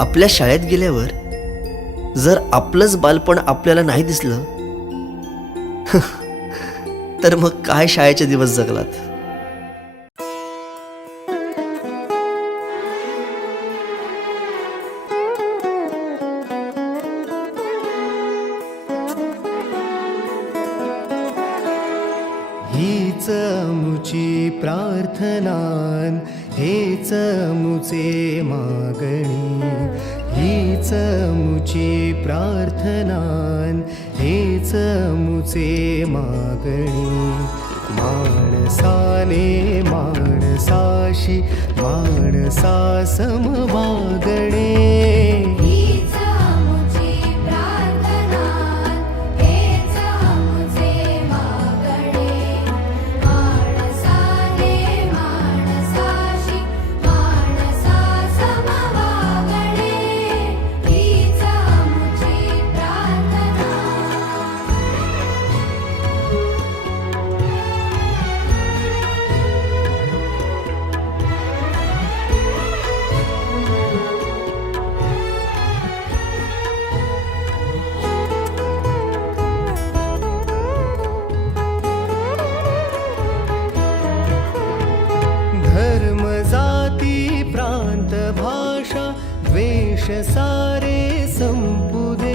आपल्या शाळेत गेल्यावर जर आपलंच बालपण आपल्याला नाही दिसलं तर मग काय शाळेचे दिवस जगलात. हीच मुची प्रार्थनान, हेच मुचे मागणी. हीच मुची प्रार्थनान, हेच मुचे मागणी. माणसाने माणसाशी माणसा सम वागणे. धर्म जाती प्रांत भाषा द्वेष सारे संपुदे.